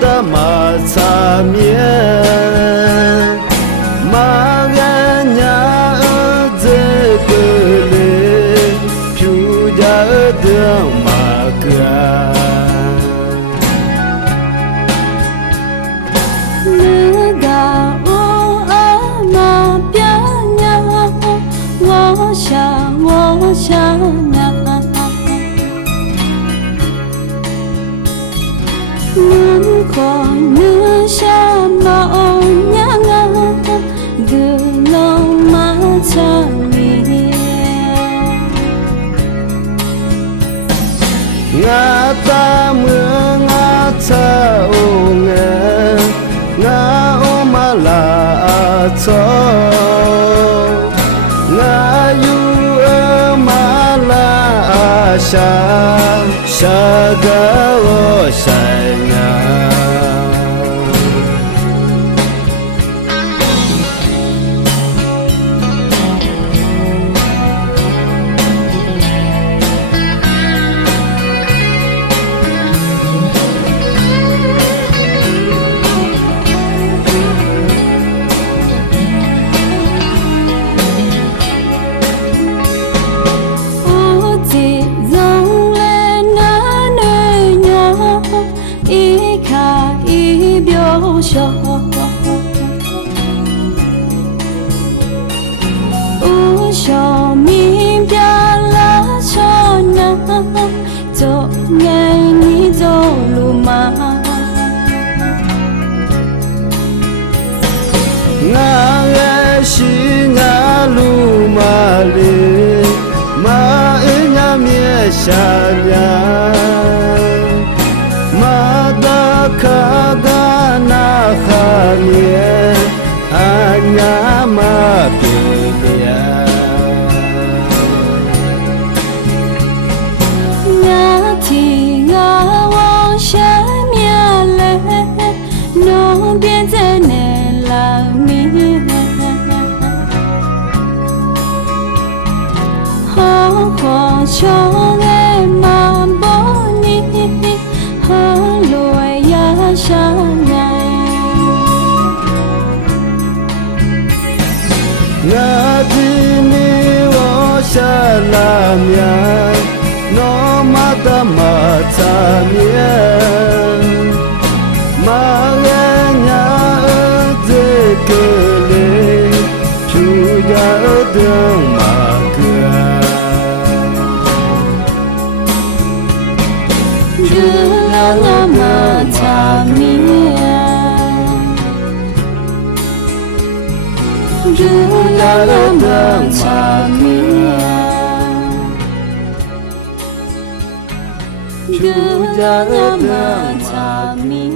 的马擦面，马个伢这个嘞，就家的马个。我想啊，能过能下毛娘啊，的龙马场里，我大门我操我，我马拉操。下个我山呀，无小明表了错呢，走爱你走路吗？我爱是那路马里，马人家面下呀，马达卡嘎那哈面，俺家马别呀。变在那拉面，好好笑的马波尼，好路呀上来。我听你我下拉面，诺玛的马擦面。Ju la la ma cha mi